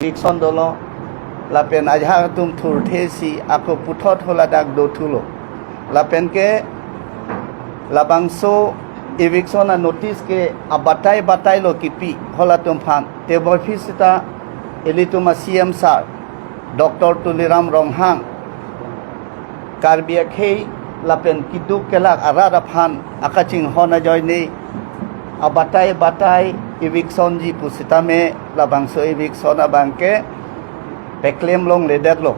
Dixon dolo lapen aja tum thur thesi ako puthot hola dak do thulo lapen ke labangso eviction a notice ke abatai lo kipi hola tum phan te bofisita elituma CM sir Dr. Tuliram Ronghang karbia khei lapen kiduk kelak arada phan akaching hona joini abatai eviction ji pusita me labangso eviction abangke peklem long ledet lo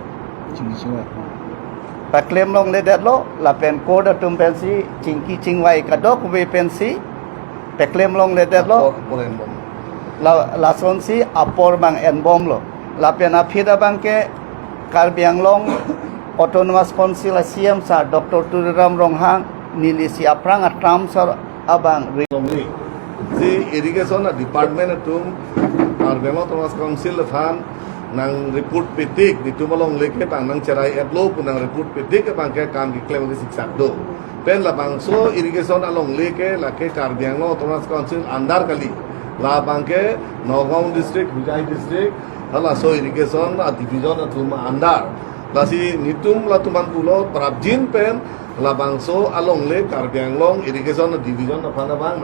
peklem long ledet lo lapen koda tum pensi cingki cingwai kadok we pensi peklem long ledet lo la son si apor bang en bom lo lapen afida bangke karbiang long autonomous council CM sa Dr. Tuliram Ronghang nilisi aprang atram sar abang যে irrigation department তুম আর বেমা Tomas council than nang report petik di tumalong leke pang nang cerai etlo punang report petik pang ke kam di klaim di siksak do pen la bang so irrigation along leke la ke karbiang no thomas council andar kali la bang ke Nagaon district Hujai district hala so irrigation a division atum andar la si nitum la tuman pulo prabjin pen la bang so along le karbiang long irrigation division na phana bang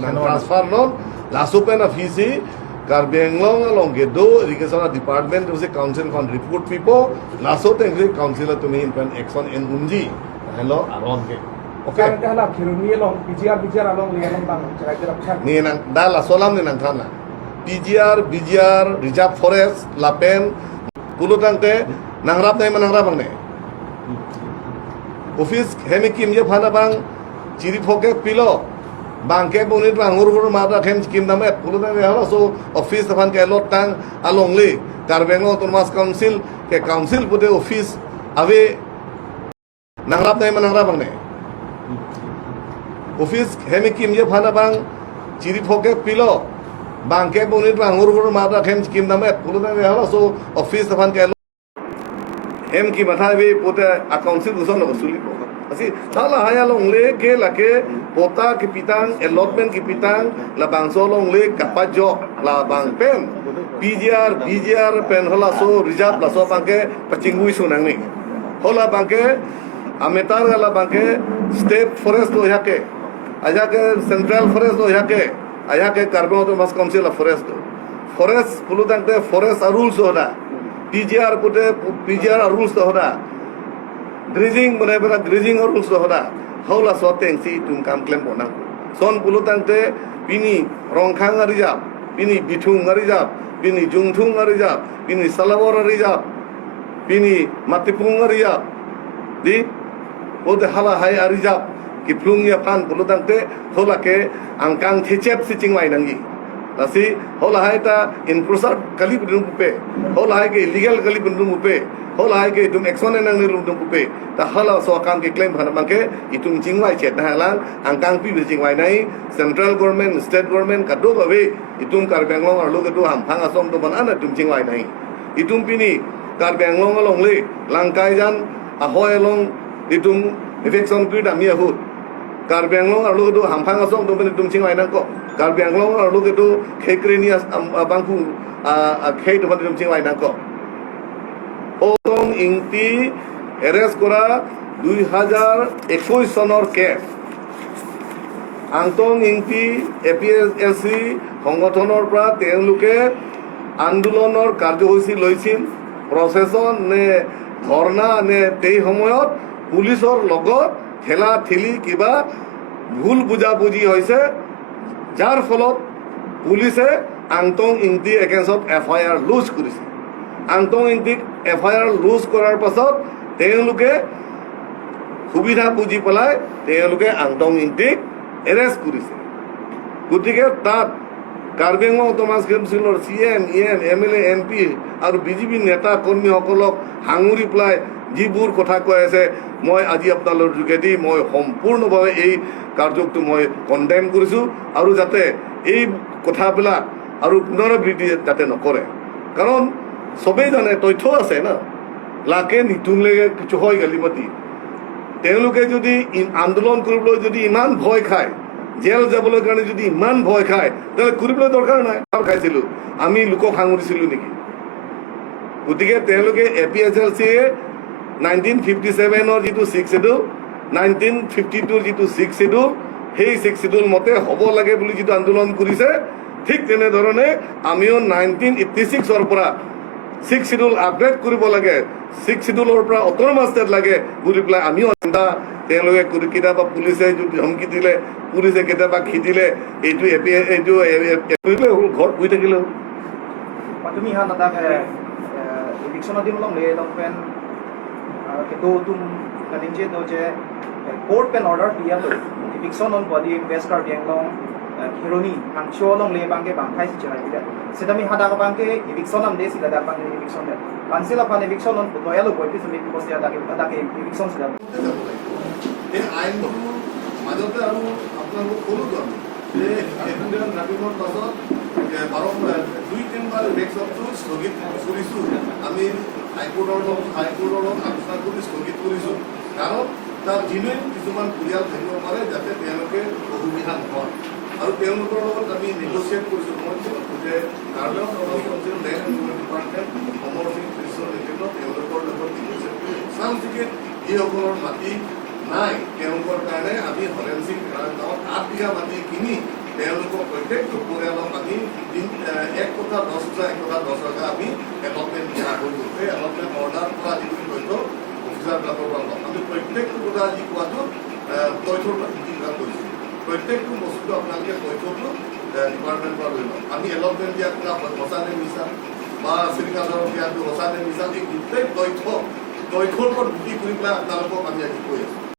nang transfer non la so pen a fisi Karbiang long along ke do irrigation department usi council kon report pipo laso tengri council to me in action en unji hello aron ke okay kan la khiruni long PGR along le long bang cerai jerap khan ni nang da la solam ni nang thana PGR reserve forest lapen pulutang te nangrap nai manangrap bang ne office hemikim je phana bang chiri phoke pilo bangke bunit rangur mata khem skim namet pulutang hala so office than ke lot tang along le karbengo autonomous council ke council pute office ave nangrap nai manangrap bang ne office hemikim je phana bang chiri phoke pilo bangke bunit rangur mata khem skim namet pulutang hala so office than ke hem ki matha be pute a council uson no suli asi thala haya long le ke la ke pota ki pitang allotment ki pitang la bang so long le kapajo la bang pen PGR pen hola so reserve la so bangke pachingui sunang ni hola bangke ametar la bangke state forest do yake aja ke central forest do yake aja ke carbon to mas council la forest pulutang te forest rules hoda PGR pute PGR rules hoda dredging bana dredging rules hoda hola so teng si tum kam claim bona son pulutang te bini rongkhang reserve bini bithung reserve bini jungthung reserve bini salabor reserve bini matipung reserve di ode hala hai reserve ki plung ya pan pulutang te hola ke angkang thechep si chingwai nangi lasi hola hai ta in process kali bidung pupe hola hai ke illegal kali bidung pupe hola hai ke tum action nang ni bidung pupe ta hala so kam ke claim bhana mangke itum jingwai chet na halang angkang pi jingwai nai central government state government kadu babe itum karbenglong arlo kadu ham phang asom to ban ana tum jingwai nai itum pini karbenglong along le langkai jan ahoy long itum eviction pi damia hut karbenglong arlo kadu ham phang asom to ban tum jingwai nang ko karbenglong arlo kadu khekrenias bangku khei to ban tum jingwai nang ko Otong ingti arrest kora 2021 sonor case Antong ingti APSC সংগঠনৰ পৰা তেওঁলোকে আন্দোলনৰ কাৰ্যসূচী লৈছিল প্ৰশাসন নে ধৰ্ণা নে এই সময়ত পুলিচৰ লগত ঠেলা ঠেলি কিবা ভুল বুজাবুজি হৈছে যাৰ ফলত পুলিচে আন্তং ইংতি এগেইনষ্টত FIR লুজ কৰিছে আন্তং ইংতিক FIR লুজ কৰাৰ পাছত তেওঁলোকে সুবিধা বুজি পেলাই তেওঁলোকে আন্তং ইংতিক এৰেষ্ট কৰিছে গতিকে তাত কাৰ্বিআংলং অটোনমাস কাউন্সিলৰ CM MLA MP আৰু বিজেপি নেতা কৰ্মীসকলক হাঙুৰি পেলাই যিবোৰ কথা কৈ আছে মই আজি আপোনালোকৰ যোগেদি মই সম্পূৰ্ণভাৱে এই কাৰ্যকটো মই কণ্ডেম কৰিছোঁ আৰু যাতে এই কথাবিলাক আৰু পুনৰাবৃত্তি যাতে নকৰে কাৰণ সবেই জানে তথ্য আছে না লাকে নিতুংলেগে কিছু হয় গালিমাতি তেওঁলোকে যদি আন্দোলন কৰিবলৈ যদি ইমান ভয় খায় জেল যাবলৈ কাৰণে যদি ইমান ভয় খায় তাহলে কৰিবলৈ দৰকাৰ নাই খাইছিলো আমি লোকক হাঙুৰিছিলো নেকি গতিকে তেওঁলোকে APSLCয়ে 1957-ৰ যিটো 6 শিডিউল 1952-ৰ যিটো 6 শিডিউল সেই 6 শিডিউল মতে হ'ব লাগে বুলি যিটো আন্দোলন কৰিছে ঠিক তেনেধৰণে আমিও 1986-ৰ পৰা 6 শিডিউল আপগ্ৰেড কৰিব লাগে 6 শিডিউলৰ পৰা অট'নমাছ ষ্টেট লাগে বুলি পেলাই আমিও তেওঁলোকে কেতিয়াবা পুলিচে ধমকি দিলে পুলিচে কেতিয়াবা খিদিলে এইটো ঘৰত শুই থাকিলেও Patumi ha nadak eviction adi long le long pen ke do tum kaninje do je court pen order dia to eviction on body best card yang long kironi hangcho long le bangke bangkai si chara dia sedami hada ka bangke eviction am desi da bang eviction da kansila pan eviction on doya lo boy pisu meeting post ada ke eviction sida এই আইনটো মাজতে আৰু আপোনালোকক ক'লোঁ যে এপ্ৰিল নাগৰিকৰ পাছত 2-3বাৰ ইলেকশ্যনটো স্থগিত কৰিছোঁ আমি হাইকোৰ্টৰ লগত আলোচনা কৰি স্থগিত কৰিছোঁ কাৰণ তাৰ জেনুইন কিছুমান পৰিয়াল থাকিব পাৰে যাতে তেওঁলোকে অসুবিধা নহয় আৰু তেওঁলোকৰ লগত আমি নেগচিয়েট কৰিছোঁ মই যে কাৰ্ডৰ ডিপাৰ্টমেণ্ট অমৰ সিং কৃষ্ণ নেতৃত্বত তেওঁলোকৰ লগত নেগচিয়েট কৰি চাওঁচিকে যিসকলৰ মাটি নাই তেওঁলোকৰ কাৰণে আমি হৰেণ সিং গাঁৱত 8 বিঘা মাটি কিনি তেওঁলোকৰ প্ৰত্যেকটো পৰিয়ালৰ মাটি 1 কোটা 10 হাজাৰ 1 কোটা 10 হাজাৰ আমি এলটমেণ্ট দিয়া কৰিলোঁ সেই এলটমেণ্ট অৰ্ডাৰ পৰা যিটো তথ্য অফিচাৰবিলাকৰ পৰা আমি প্ৰত্যেকটো কথা যি কোৱাটো তথ্যৰ ভিত্তিত কৰিছোঁ প্ৰত্যেকটো বস্তুটো আপোনালোকে তথ্যটো ডিপাৰ্টমেণ্টৰ পৰা লৈ লওক আমি এলটমেণ্ট দিয়া কথা সঁচা নে মিছা বা চিৰিকালৰ দিয়াটো সঁচা নে মিছা এই গোটেই তথ্যৰ ওপৰত ভিত্তি কৰি পেলাই আপোনালোকক আমি আজি কৈ আছোঁ